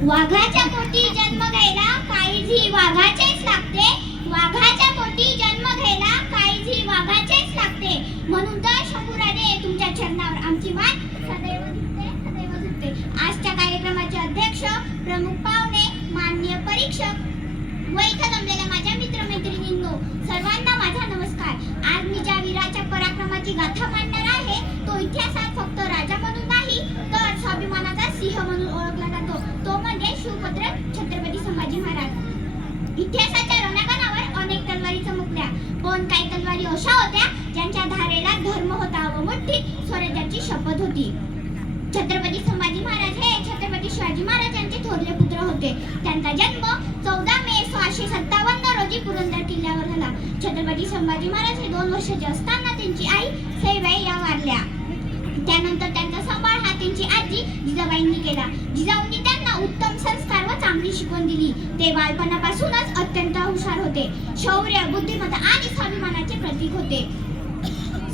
वाघाच्या पोटी जन्म घ्यायला काळजी वाघाचेच लागते. वाघाच्या पोटी जन्म घ्यायला काळजी वाघाचेच लागते. म्हणून तर शंभूराजे तुमच्या चरणावर आमची मान सदैव झुकते, सदैव झुकते. आजच्या कार्यक्रमाचे अध्यक्ष, प्रमुख पाहुणे, माननीय परीक्षक व इथं जमलेल्या माझ्या मित्रमैत्रिणींनो, सर्वांना माझा नमस्कार. आज मी ज्या वीराच्या पराक्रमाची गाथा मांडणार आहे तो इतिहासात फक्त राजा म्हणून नाही तर स्वाभिमानाचा सिंह म्हणून ओळखला जातो. तो म्हणजे शिवपुत्र छत्रपती संभाजी महाराज. इतिहासाच्या रणांगणावर अनेक तलवारी चमकल्या, पण काही तलवारी अशा होत्या ज्यांच्या धारेला धर्म होता व मुठीत स्वराज्याची शपथ होती. छत्रपती संभाजी महाराज हे छत्रपती शिवाजी महाराज यांचे थोरले पुत्र होते. त्यांचा जन्म 14 मे 1657 रोजी पुरंदर किल्ल्यावर झाला. छत्रपती संभाजी महाराज हे 2 वर्षाचे असताना त्यांची आई सईबाई या वारल्या. त्यानंतर त्यांचा सांभाळ हा त्यांची आजी जिजाबाईंनी केला. जिजाऊंनी त्यांना उत्तम संस्कार व चांगली शिकवण दिली. ते बालपणापासूनच अत्यंत हुशार होते. शौर्य, बुद्धिमत्ता आणि स्वाभिमानाचे प्रतीक होते.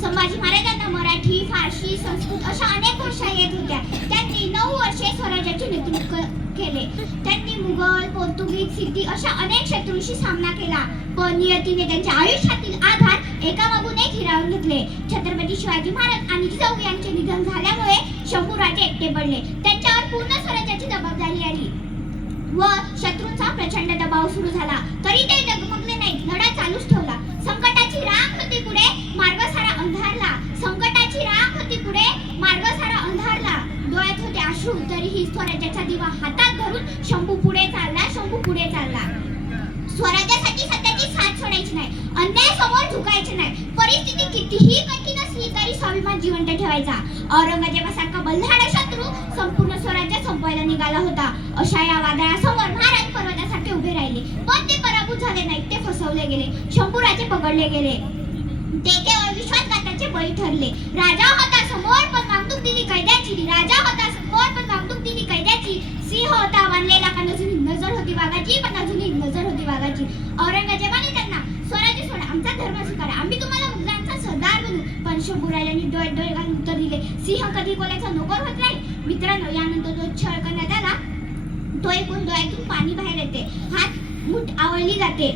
संभाजी महाराजांना मराठी, फारसी, संस्कृत अशा अनेक भाषा येत होत्या. त्यांनी 9 वर्षे स्वराज्याचे नेतृत्व केले. त्यांनी मुघल, पोर्तुगीज, सिद्धी अशा अनेक शत्रूंशी सामना केला, पण नियतीने त्यांच्या आयुष्यातील आधार एकामागून एक हिरावून घेतले. छत्रपती शिवाजी महाराज आणि जिजाऊ यांचे निधन झाल्यामुळे शंभूराजे एकटे पडले. त्यांच्यावर पूर्ण स्वराज्याची जबाबदारी आली व शत्रूंचा प्रचंड दबाव सुरू झाला. तरी ते डगमगले नाहीत, लढा चालूच ठेवला. संकटाची रांग होती पुढे, मार्ग सारा अंधारला. संकटाची रांग होती पुढे, मार्ग सारा अंधारला. डोळ्यात होते अश्रू, तरीही स्वराज्याचा दिवा हातात धरून शंभू पुढे चालला, शंभू पुढे चालला. स्वराज्यासाठी सत्याची साथ सोडायची नाही, अन्याय समोर झुकायचे नाही. परिस्थिती कितीही कठीण असली तरी स्वाभिमान जिवंत ठेवायचा. औरंगजेबासारखा बल्लाळ शत्रू संपूर्ण स्वराज्य संपवायला निघाला होता. अशा या वादळासमोर महाराज पर्वतासारखे उभे राहिले, पण ते पराभूत झाले नाहीत. ते फसवले गेले, शंभूराजे पकडले गेले. ते केवळ विश्वासघाताचे बळी ठरले. राजा होता समोर पण वागणूक दिली कैद्याची. राजा होता समोर पण वागणूक दिली कैद्याची. सिंह होता बांधलेला पण अजूनही नजर होती वाघाची, पण अजूनही नजर होती वाघाची. औरंगजेबाने त्यांना स्वराज्य सोडा, आमचा धर्म स्वीकारा, आम्ही तुम्हाला मुघलांचा सरदार बनू. पण शंभूराजांनी डोळे डोळे घालून उत्तर दिले, सिंह कधी कोणाचा नोकर होत नाही. मित्रांनो, यानंतर जो छळ करण्यात आला तो ऐकून डोळ्यातून पाणी बाहेर येते, हात मूठ आवळली जाते,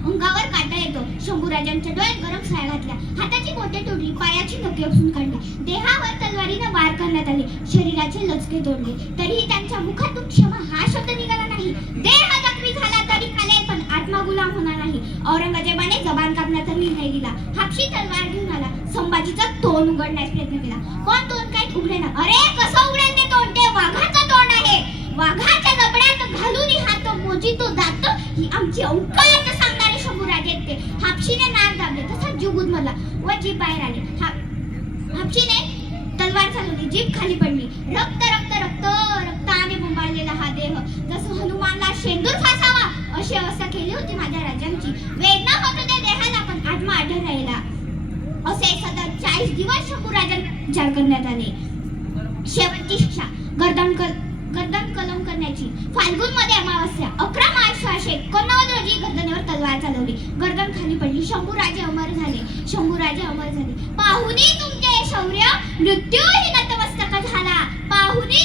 अंगावर काटा येतो. शंभूराजांच्या डोळ्यात गरम साया घातल्या, हाताची बोटे तोडली, पायाची नखे उपसून काढली, देहावर तलवारीने वार करण्यात आले, शरीराचे लचके तोडले. तरीही त्यांच्या मुखातून क्षमा हा शब्द निघाला नाही. देह जखमी झाला तरी चालेल, पण आत्मा गुलाम होणार नाही. औरंगजेबाने जबान कापण्याचा निर्णय दिला. हापशी तलवार घेऊन आला. संभाजीचा तोंड उघडण्याचा प्रयत्न केला, पण तोंड काही उघडेना. अरे कसं उघडेल ते तोंड? ते वाघाचं तोंड आहे. वाघाच्या जबड्यात घालून हात मोजितो दात ही आमची औकात सांगणारे शंभूराजे ते. हापशीने नाक दाबले, तसा जीव गुदमरला व जीभ बाहेर आली. हापशीने तलवार चालवली, जीभ खाली पडली. रक्त रक्त रक्त रक्ताने बोंबाळलेला हा देह जसं हनुमानला शेंदूर फासावा अशी अवस्था केली होती माझ्या राजांची. वेदना होत होत्या देहाला, पण आत्मा अढळ राहिला. असे सतत 40 दिवस शंभूराजांना विचार करण्यात आले. शेवटची शिक्षा गर्दन कलम करण्याची. फाल्गुन मध्ये अमावस्या 11 मार्च 1689 रोजी गर्दनेवर तलवार चालवली. गर्दन खाली पडली. शंभूराजे अमर झाले. शंभूराजे अमर झाले. पाहुनी तुमचे शौर्य, मृत्यूही नतमस्तक झाला. पाहुनी